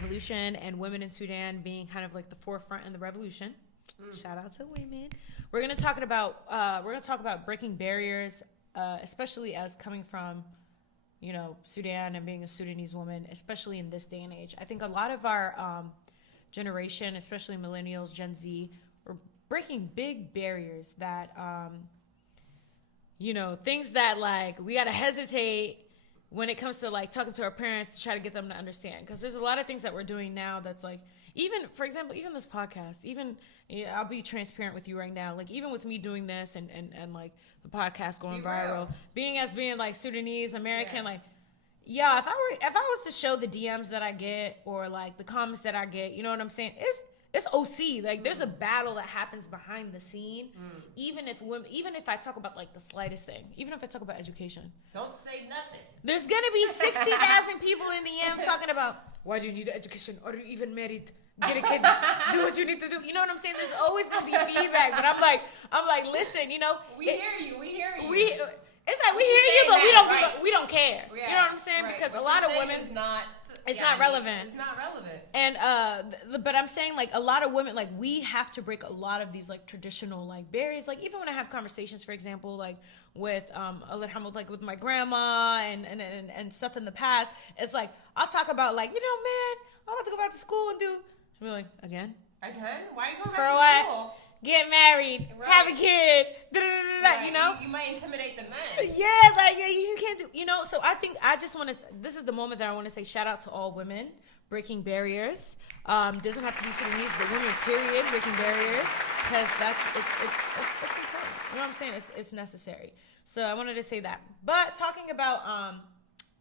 revolution and women in Sudan being kind of like the forefront in the revolution. Shout out to women. We're gonna talk about breaking barriers, especially as coming from, Sudan and being a Sudanese woman, especially in this day and age. I think a lot of our generation, especially millennials, Gen Z, are breaking big barriers that, things that like we gotta hesitate when it comes to like talking to our parents to try to get them to understand. Because there's a lot of things that we're doing now that's like, even, for example, even this podcast, I'll be transparent with you right now. Like, even with me doing this and like the podcast going viral, being like Sudanese American, like, if I was to show the DMs that I get or like the comments that I get, you know what I'm saying? It's OC. Like, there's a battle that happens behind the scene. Even if I talk about like the slightest thing, even if I talk about education, don't say nothing. There's gonna be 60,000 people in the DM talking about why do you need education? Are you even married? Get a kid. Do what you need to do. You know what I'm saying? There's always gonna be feedback, but I'm like, listen, we hear you. It's like we hear you, but we don't care. Yeah, you know what I'm saying? Right. Because a lot of women, it's not relevant. It's not relevant. And but I'm saying like a lot of women, like we have to break a lot of these like traditional like barriers. Like even when I have conversations, for example, like with like with my grandma and stuff in the past, it's like I'll talk about like, man, I'm about to go back to school and do. She'll be like, again? Why are you going back to school? Get married, have a kid, right. You might intimidate the men. You can't do, so I think this is the moment that I want to say shout out to all women breaking barriers. Doesn't have to be Sudanese, but women, period, breaking barriers, because it's important. You know what I'm saying? It's necessary. So I wanted to say that. But talking about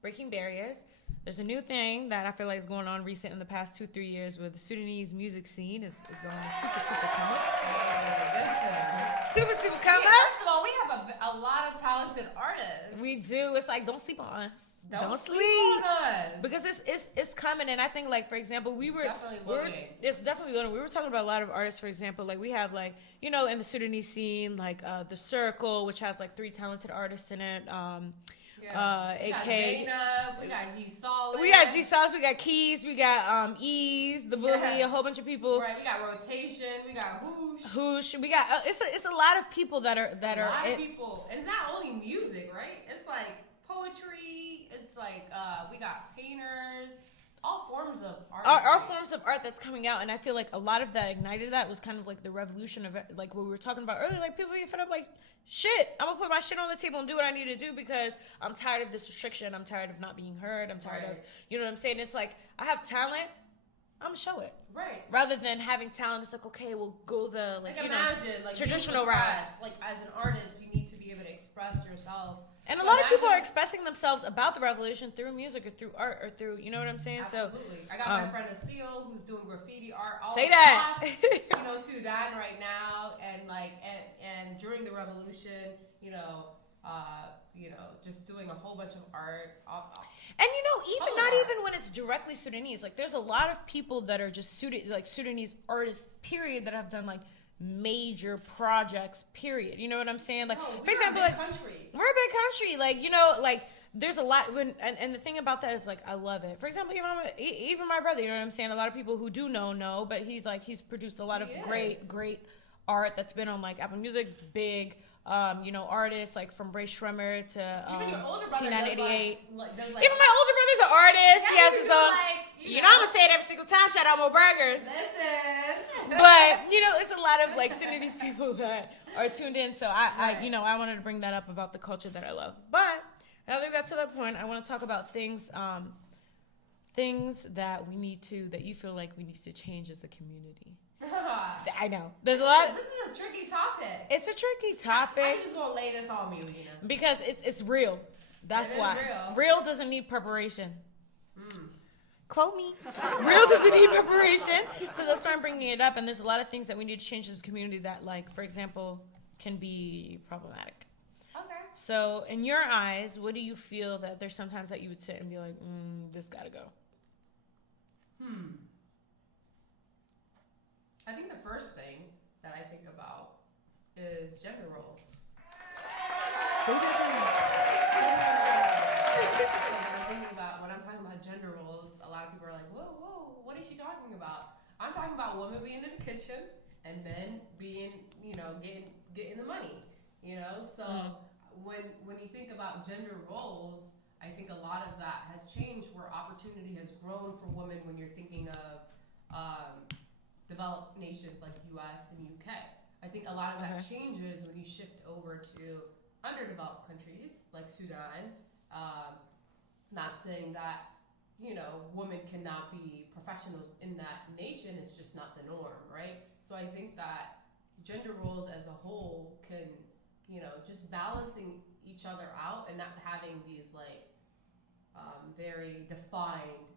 breaking barriers, there's a new thing that I feel like is going on recent in the past 2-3 years where the Sudanese music scene is on a super come up. Super come up. First of all, we have a lot of talented artists. We do. It's like, don't sleep on us. Don't sleep on us. Because it's coming. And I think, like, for example, it's definitely loading. We were talking about a lot of artists, for example. Like, we have, like, in the Sudanese scene, like, The Circle, which has, like, 3 talented artists in it. We got Zainab, we got G Solids, we got Keys, we got Ease, The Bully, a whole bunch of people. Right, we got Rotation, we got Hoosh. We got it's a lot of people that are people, and it's not only music, right? It's like poetry. It's like we got painters. All forms of art. Our forms of art that's coming out, and I feel like a lot of that ignited that was kind of like the revolution of like what we were talking about earlier. Like people get fed up, like shit. I'm gonna put my shit on the table and do what I need to do because I'm tired of this restriction. I'm tired of not being heard. I'm tired of, you know what I'm saying? It's like I have talent. I'm gonna show it. Right. Rather than having talent, it's like okay, we'll go the imagine traditional route. Like as an artist, you need to be able to express yourself. And a lot of people are expressing themselves about the revolution through music or through art or through, you know what I'm saying? Absolutely. So I got my friend Asil who's doing graffiti art all across, Sudan right now, and during the revolution, just doing a whole bunch of art. And not even when it's directly Sudanese, like there's a lot of people that are just Sudanese artists, period, that have done like major projects, period. You know what I'm saying? Like, for example, we're a big country. Like, there's a lot. And the thing about that is, like, I love it. For example, even my brother, you know what I'm saying? A lot of people who do know, but he's produced a lot of great art that's been on, like, Apple Music, big, artists, like, from Ray Shremmer to even your older brother T988. Even my older brother's an artist. He has his own. I'm going to say it every single time. Shout out Mo Burgers. Listen. But, it's a lot of, like, Sudanese people that are tuned in. So, I wanted to bring that up about the culture that I love. But, now that we got to that point, I want to talk about things that you feel like we need to change as a community. I know. There's a lot. This is a tricky topic. It's a tricky topic. I'm just going to lay this on me, Lena. Because it's real. That's why. Real doesn't need preparation. Quote me. Real doesn't need preparation. So that's why I'm bringing it up. And there's a lot of things that we need to change as a community that, like, for example, can be problematic. Okay. So in your eyes, what do you feel that there's sometimes that you would sit and be like, this gotta go? I think the first thing that I think about is gender roles. So when I'm talking about gender roles, a lot of people are like, whoa, talking about. I'm talking about women being in the kitchen and men being, getting the money. So when you think about gender roles, I think a lot of that has changed where opportunity has grown for women when you're thinking of developed nations like US and UK. I think a lot of that changes when you shift over to underdeveloped countries like Sudan. Not saying that, women cannot be professionals in that nation. It's just not the norm, right? So I think that gender roles as a whole can, just balancing each other out and not having these very defined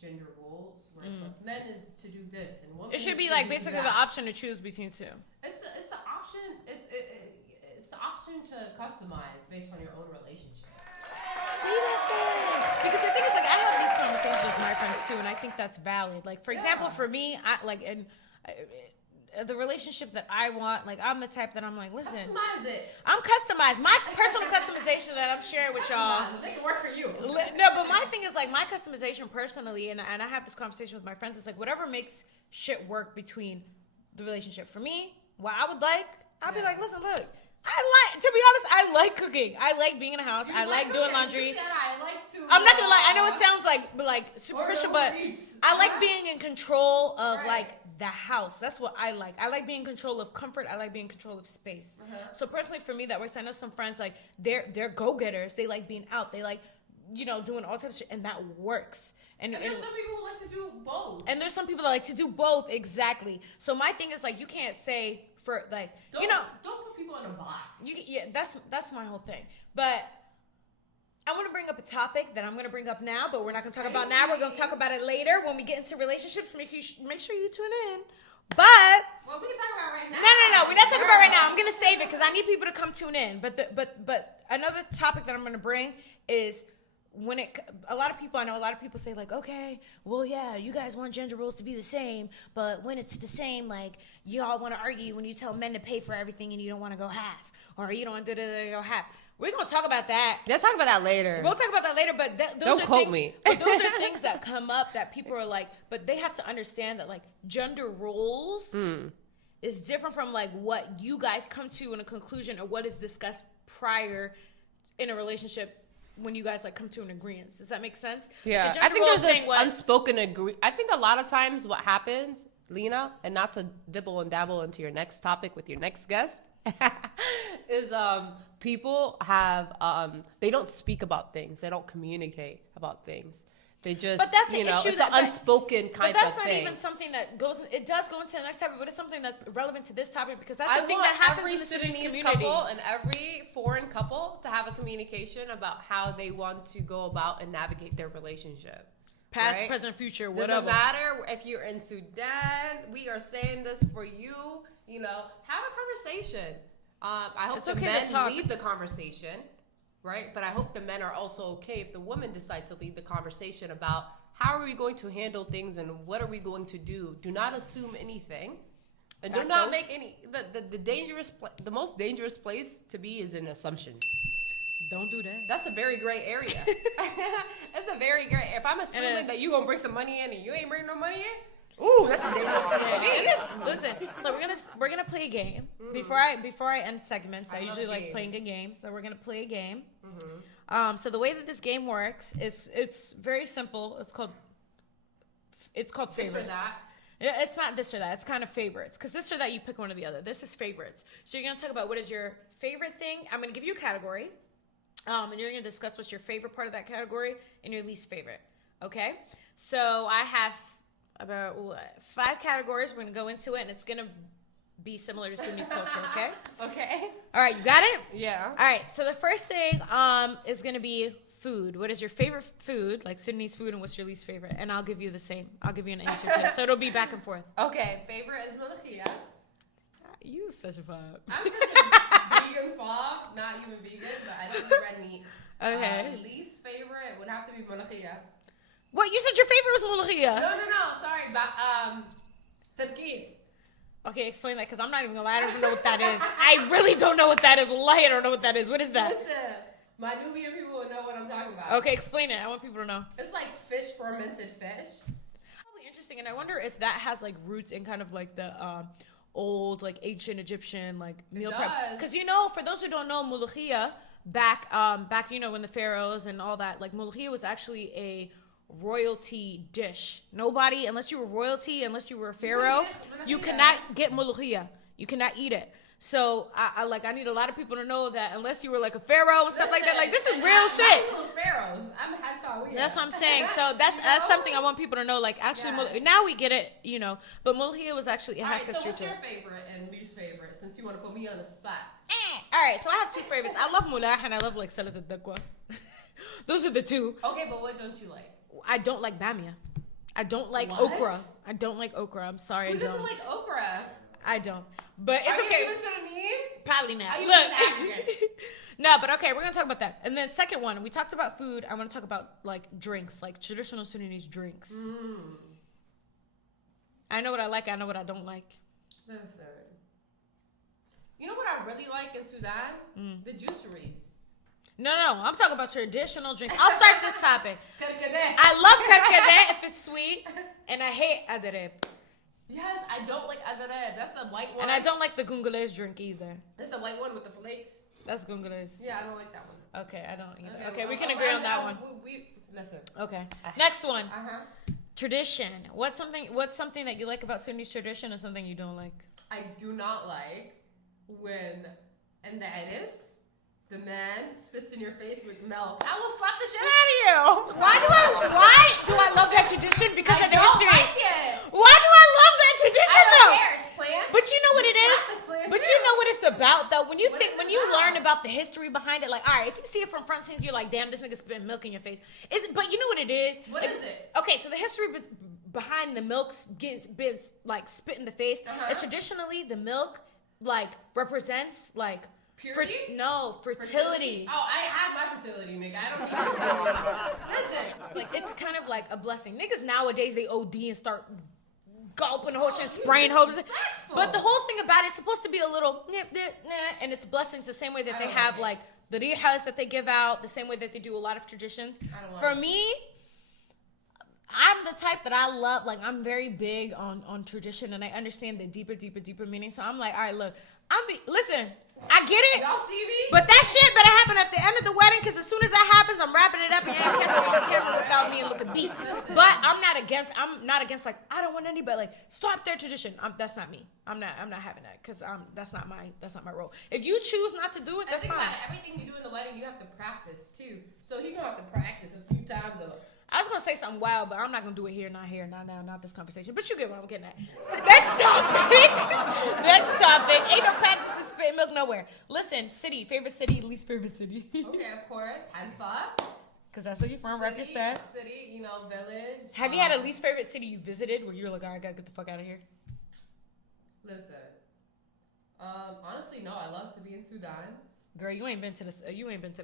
gender roles where it's like men is to do this and women. It should be like basically the option to choose between two. It's the option. It's the option to customize based on your own relationship. See that thing? Because the thing is, like, I have these conversations with my friends too, and I think that's valid. Like, for example, for me, the relationship that I want, like, I'm the type that I'm like, listen, customize it. I'm customized. My personal customization that I'm sharing with y'all. They can work for you. No, but my thing is, like, my customization personally, and I have this conversation with my friends, it's like, whatever makes shit work between the relationship. For me, what I would like, I'll be like, listen, look, to be honest, I like cooking. I like being in a house. I like doing laundry. I like to. I'm not gonna lie. I know it sounds like superficial, but I like being in control of like the house. That's what I like. I like being in control of comfort. I like being in control of space. So personally, for me, that works. I know some friends like they're go-getters. They like being out. They like doing all types of shit, and that works. And there's some people who like to do both. And there's some people that like to do both, exactly. So my thing is, like, you can't say for, like, don't put people in a box. That's my whole thing. But I want to bring up a topic that I'm going to bring up now, but we're not going to talk about now. We're going to talk about it later when we get into relationships. Make sure you tune in. But well, we can talk about it right now. No, we're not talking about it right now. I'm going to save it because I need people to come tune in. But another topic that I'm going to bring is, I know a lot of people say, like, okay, well, yeah, you guys want gender roles to be the same, but when it's the same, like, you all want to argue when you tell men to pay for everything and you don't want to go half, or you don't want to go half. We're going to talk about that. Let's talk about that later. We'll talk about that later, but don't quote me. But those are things that come up that people are like, but they have to understand that, like, gender roles is different from, like, what you guys come to in a conclusion or what is discussed prior in a relationship when you guys, like, come to an agreement. Does that make sense? Yeah. Like, I think there's this unspoken I think a lot of times what happens, Lena, and not to dibble and dabble into your next topic with your next guest, is people have, they don't speak about things. They don't communicate about things. They just, but that's an issue it's an unspoken kind of thing. But that's not even something that it does go into the next topic, but it's something that's relevant to this topic because that's the thing that happens in the Sudanese community. Couple and every foreign couple to have a communication about how they want to go about and navigate their relationship. Past, present, future, whatever. Doesn't matter if you're in Sudan. We are saying this for you. Have a conversation. I hope the men lead the conversation. Right? But I hope the men are also okay if the women decide to lead the conversation about how are we going to handle things and what are we going to do. Do not assume anything. And do not make any... The most dangerous place to be is in assumptions. Don't do that. That's a very gray area. It's a very gray... If I'm assuming that you going to bring some money in and you ain't bringing no money in, ooh, that's a dangerous place to be. Listen, so we're gonna play a game before I end segments. I usually like playing a game, so we're gonna play a game. So the way that this game works is it's very simple. It's called favorites. This or that. It's not this or that. It's kind of favorites because this or that you pick one or the other. This is favorites. So you're gonna talk about what is your favorite thing. I'm gonna give you a category, and you're gonna discuss what's your favorite part of that category and your least favorite. Okay. So I have about 5 categories. We're going to go into it, and it's going to be similar to Sudanese culture, okay? Okay. All right, you got it? Yeah. All right, so the first thing is going to be food. What is your favorite food, like Sudanese food, and what's your least favorite? And I'll give you the same. I'll give you an answer to it. So it'll be back and forth. Okay, favorite is malakhia. You such a vibe. I'm such a vegan fob. Not even vegan, but I love red meat. Okay. Least favorite would have to be malakhia. What? You said your favorite was malakhia? No. Sorry, but tarkib. Okay, explain that because I'm not even gonna lie. I don't even know what that is. I really don't know what that is. Wallahi, I don't know what that is. What is that? Listen, my Nubian people will know what I'm talking about. Okay, explain it. I want people to know. It's like fermented fish. Probably interested interesting, and I wonder if that has like roots in kind of like the old like ancient Egyptian like meal prep. Because for those who don't know, mulukhia back when the pharaohs and all that, like mulukhia was actually a royalty dish. Nobody, unless you were royalty, unless you were a pharaoh, you cannot get mulukhia. You cannot eat it. So I need a lot of people to know that unless you were like a pharaoh and stuff like that, like this is real shit. Those pharaohs, that's what I'm saying. So that's something I want people to know. Like actually, now we get it, But mulukhia was actually it has history. So what's your favorite and least favorite? Since you want to put me on the spot. All right, so I have two favorites. I love mullah and I love like salat al-dakwa. Those are the two. Okay, but what don't you like? I don't like bamia. I don't like okra. I don't like okra. I'm sorry, Who doesn't like okra? I don't. But it's okay. Are you even Sudanese? Probably not. Are you even African? No, but okay, we're gonna talk about that. And then second one, we talked about food. I want to talk about like drinks, like traditional Sudanese drinks. I know what I like. I know what I don't like. Listen. You know what I really like in Sudan? The juiceries. No, I'm talking about traditional drinks. I'll start this topic. I love karkadeh if it's sweet, and I hate adareb. Yes, I don't like adareb. That's the white one. And I don't like the gungules drink either. That's the white one with the flakes. That's gungules. Yeah, I don't like that one. Okay, I don't either. Okay, we can agree on that one. Listen. Okay. Next one. Tradition. What's something that you like about Sudanese tradition and something you don't like? I do not like when, and that is, the man spits in your face with milk. I will slap the shit out of you. Why do I love that tradition? Because of the history. Like it. Why do I love that tradition though? It's planned. But you know what it is? But you know what it's about though? When you learn about the history behind it, like, all right, if you see it from front scenes, you're like, damn, this nigga spitting milk in your face. But you know what it is? What is it? Okay, so the history behind the milk being like spit in the face is traditionally the milk like represents like purity? Fertility. Oh, I have my fertility, nigga. I don't need fertility. Listen. It's kind of like a blessing. Niggas nowadays, they OD and start gulping the whole shit, spraying hopes. But the whole thing about it's supposed to be a little nip, and it's blessings the same way that they have like the rihas that they give out, the same way that they do a lot of traditions. For me, I'm the type that I love, like I'm very big on tradition and I understand the deeper meaning. So I'm like, all right, look, listen, I get it. Y'all see me? But that shit better happen at the end of the wedding because as soon as that happens, I'm wrapping it up and you ain't catching me on camera without me and looking beat. But I'm not against like, I don't want anybody like, stop their tradition. That's not me. I'm not having that because that's not my role. If you choose not to do it, that's fine. Everything you do in the wedding, you have to practice too. So he's gonna have to practice a few times of I was gonna say something wild, but I'm not gonna do it here, not now, not this conversation. But you get what I'm getting at. Next topic. Ain't no practice to spit milk nowhere. Listen, favorite city, least favorite city. Okay, of course, Haifa. Cause that's where you're from, rep your stats. City, village. Have you had a least favorite city you visited where you were like, all right, I gotta get the fuck out of here? Listen, honestly, no. I love to be in Sudan. Girl, you ain't been to the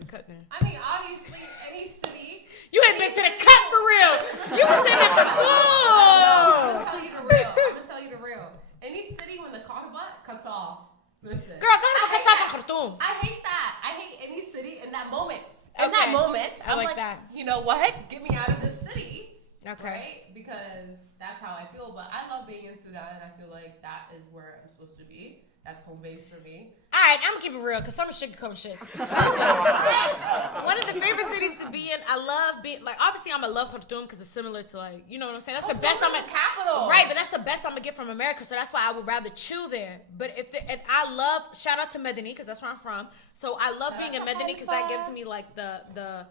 cut then. I mean, obviously, any city. You ain't been to the cut for real. You was in the I'm gonna tell you the real. Any city when the kahaba cuts off. Listen. Girl, kahaba cuts off in Khartoum. I hate that. I hate any city in that moment. In that moment, I'm like that. You know what? Get me out of this city. Okay. Right? Because that's how I feel. But I love being in Sudan. I feel like that is where I'm supposed to be. That's home base for me. All right, I'm gonna keep it real because some shit can come shit. One of the favorite cities to be in, I love being like. Obviously, I'm gonna love Khartoum because it's similar to like, you know what I'm saying. That's the best I'm at. Capital, right? But that's the best I'm gonna get from America. So that's why I would rather chill there. But if I love shout out to Medini because that's where I'm from. So I love being in Medini because that gives me like the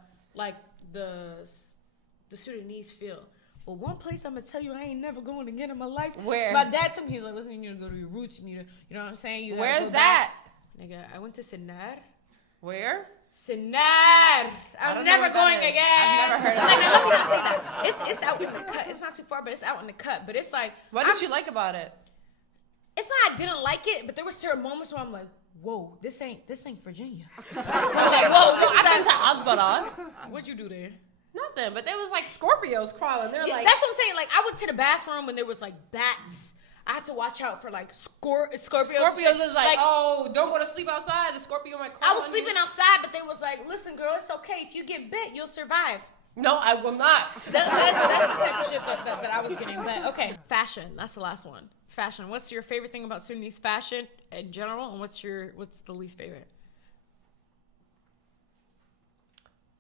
Sudanese feel. But one place I'm gonna tell you I ain't never going again in my life. Where? My dad told me, he's like, listen, you need to go to your roots. You need to, you know what I'm saying? Where's that? Nigga, I went to Sinar. Where? Sinar. I'm never going again. I've never heard of that. Let me not say that. It's out in the cut. It's not too far, but it's out in the cut. But it's like. What did you like about it? It's not I didn't like it, but there were certain moments where I'm like, whoa, this ain't Virginia. Like, whoa, so I've been to Asbaran. What'd you do there? Nothing, but there was like Scorpios crawling. They're like, that's what I'm saying. Like I went to the bathroom when there was like bats. I had to watch out for like Scorpios. Scorpios is like, oh, don't go to sleep outside. The Scorpio might crawl. I was sleeping outside, but they was like, listen, girl, it's okay. If you get bit, you'll survive. No, I will not. That's the type of shit that I was getting. But okay, fashion. That's the last one. Fashion. What's your favorite thing about Sudanese fashion in general, and what's the least favorite?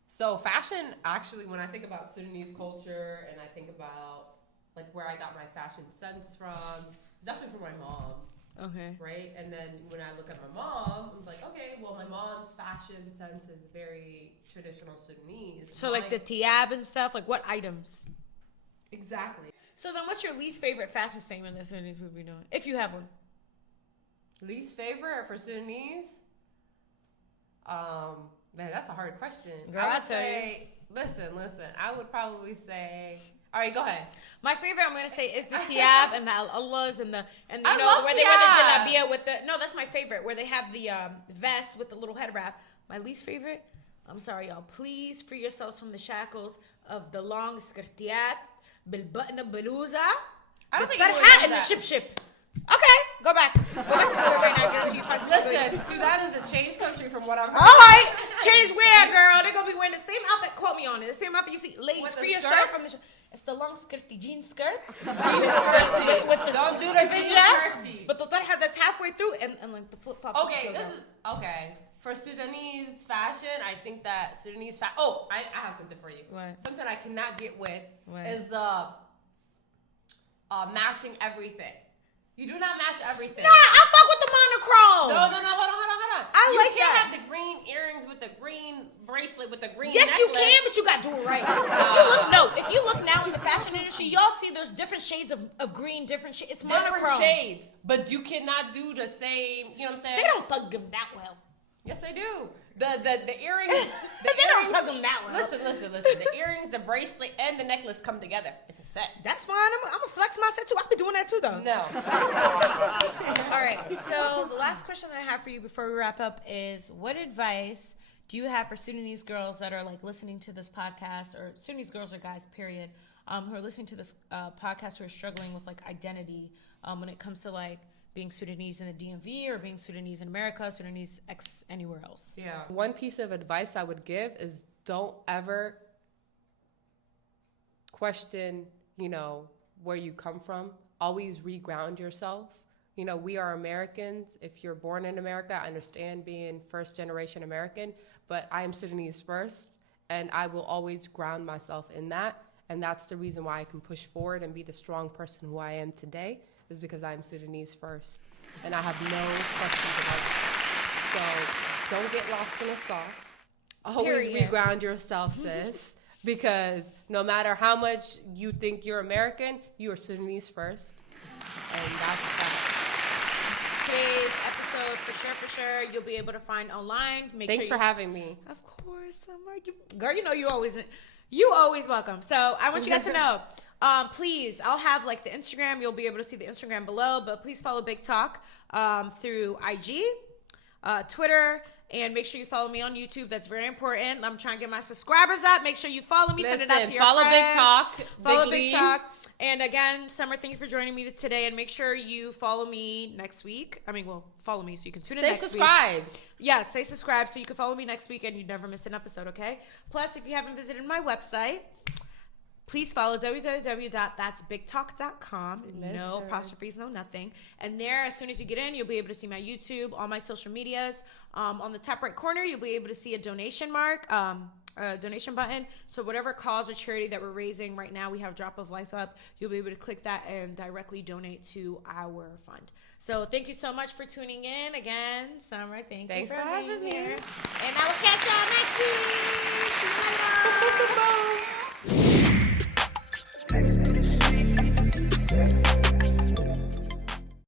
So fashion, actually, when I think about Sudanese culture and I think about like where I got my fashion sense from, it's definitely from my mom. Okay. Right? And then when I look at my mom, I'm like, okay, well, my mom's fashion sense is very traditional Sudanese. So like the tiab and stuff, like what items? Exactly. So then what's your least favorite fashion statement that Sudanese would be doing? If you have one. Least favorite for Sudanese? Man, that's a hard question. Girl, I would say, listen, I would probably say, all right, go ahead. My favorite, I'm gonna say, is the tiab and the Allahs and you I know love where tiab. they wear the jalabia with the. No, that's my favorite. Where they have the vest with the little head wrap. My least favorite. I'm sorry, y'all. Please free yourselves from the shackles of the long skirtiyat, bilbutna baluza. I don't think that anyone hat does and the that. ship. Okay, go back. Go back to Sudan right now. Get into your fancy. Listen, Sudan is a changed country from what I've heard. All right, change where, girl? They're gonna be wearing the same outfit. Quote me on it. The same outfit you see. Ladies, With the free your skirts? shirt from the. It's the long skirty jean skirt. with the Don't do the hijab, skirty. but the tarha that's halfway through and like the flip flops. Okay, okay. For Sudanese fashion, I think that Sudanese I have something for you. What? Something I cannot get with What? is the matching everything. You do not match everything. Nah, I fuck with the monochrome. No, hold on. I you like can't that. have the green earrings with the green bracelet with the green Yes, necklace. you can, but you gotta do it right. If you look now in the fashion industry, y'all see there's different shades of green, different shades. It's Different monochrome. shades. But you cannot do the same, you know what I'm saying? They don't thug them that well. Yes, they do. The earrings. They don't tug them that well. Listen. The earrings, the bracelet, and the necklace come together. It's a set. That's fine. I'm gonna flex my set too. I'll be doing that too, though. No. All right. So the last question that I have for you before we wrap up is, what advice do you have for Sudanese girls that are like listening to this podcast, or Sudanese girls or guys, period, who are listening to this podcast, who are struggling with like identity when it comes to like being Sudanese in the DMV or being Sudanese in America, Sudanese anywhere else? Yeah. One piece of advice I would give is don't ever question, where you come from. Always reground yourself. We are Americans. If you're born in America, I understand being first generation American, but I am Sudanese first, and I will always ground myself in that. And that's the reason why I can push forward and be the strong person who I am today, is because I'm Sudanese first. And I have no questions about it. So don't get lost in the sauce. Always reground yourself, sis. Because no matter how much you think you're American, you are Sudanese first. And that's that. Today's episode, for sure, you'll be able to find online. Thanks for having me. Of course, Summer. Girl, you always welcome. So I want you guys to know, please, I'll have like the Instagram. You'll be able to see the Instagram below, but please follow Big Talk through IG, Twitter, and make sure you follow me on YouTube. That's very important. I'm trying to get my subscribers up. Make sure you follow me. Send it out to your follow friends. Big Talk. Follow Big Talk. And again, Summer, thank you for joining me today. And make sure you follow me next week. Follow me so you can tune in next week. Stay subscribed. Yes, stay subscribed so you can follow me next week and you never miss an episode, okay? Plus, if you haven't visited my website, please follow www.that'sbigtalk.com. No apostrophes, no nothing. And there, as soon as you get in, you'll be able to see my YouTube, all my social medias. On the top right corner, you'll be able to see a donation donation button. So whatever cause or charity that we're raising right now, we have Drop of Life up. You'll be able to click that and directly donate to our fund. So thank you so much for tuning in. Again, Summer, thanks for having me here. And I will catch y'all next week. See you later.